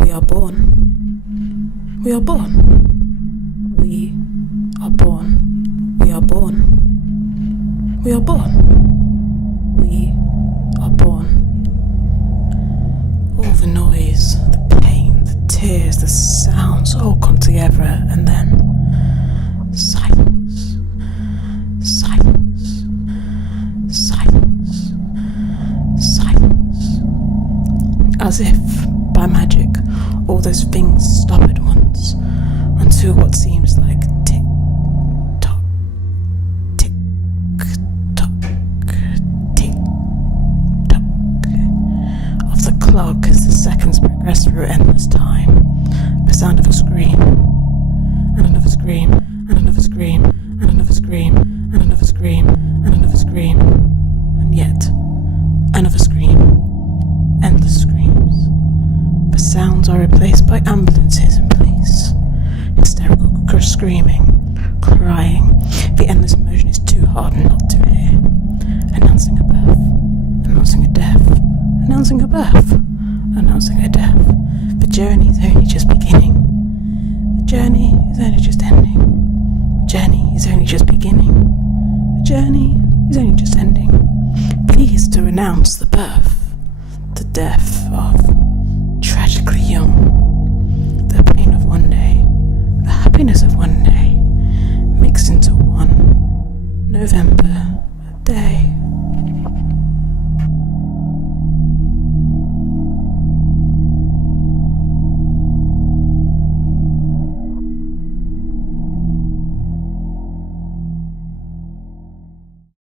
We are born. We are born. We are born. We are born. We are born. We are born. All the noise, the pain, the tears, the sounds all come together, and then silence. Silence. Silence. Silence. As if by magic, all those things stop at once, until what seems like tick-tock, tick-tock, tick-tock of the clock as the seconds progress through endless time. The sound of a scream, and another scream, and another scream, and another scream, and another scream, and another scream, and yet another scream. Endless screams. The sounds are replaced by ambulances in police. Hysterical screaming, crying. The endless emotion is too hard not to hear. Announcing a birth, announcing a death, announcing a birth, announcing a death. The journey is only just beginning. The journey is only just ending. The journey is only just beginning. The journey is only just ending. Pleased to announce the birth, the death of tragically young. The pain of one day, the happiness of one day, mixed into one November day.